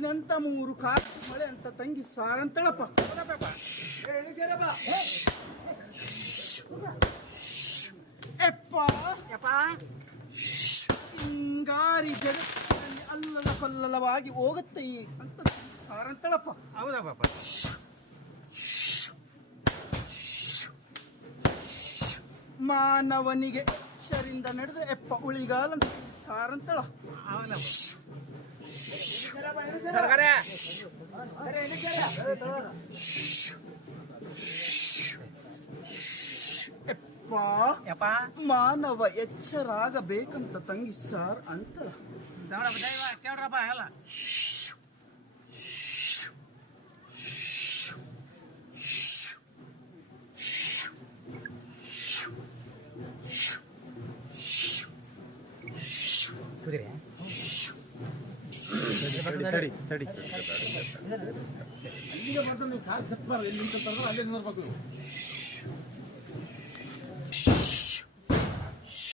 ಎಂದಿನಂತ 3 ಕಾಸು ಮಳೆ ಅಂತ ತಂಗಿ ಸಾರಂತಳಪ್ಪ. ಹಿಂಗಾರಿ ಜಗತ್ತಿನಲ್ಲಿ ಅಲ್ಲಲ ಕಲ್ಲಲವಾಗಿ ಹೋಗುತ್ತೆ ಅಂತ ಸಾರಂತಳಪ್ಪ. ಹೌದಾ ಪಾಪ? ಮಾನವನಿಗೆ ಎಚ್ಚರಿಂದ ನಡೆದ್ರೆ ಎಪ್ಪ ಉಳಿಗಾಲ ಅಂತ ಸಾರಂತಳ. ಎಪ್ಪ ಮಾನವ ಎಚ್ಚರಾಗಬೇಕಂತ ತಂಗಿ ಸಾರ್ ಅಂತಳ. ಕೇಳ್ರಪ್ಪ ಎಲ್ಲ ಅಲ್ಲಿಗೆ ಬರ್ತಾರೆ. ನೀವು ಕಾಲು ತಪ್ಪಾರ ಎಲ್ಲಿ ನಿಂತ ಅಲ್ಲೇ ನಿಂದಿರ್ಬೇಕು.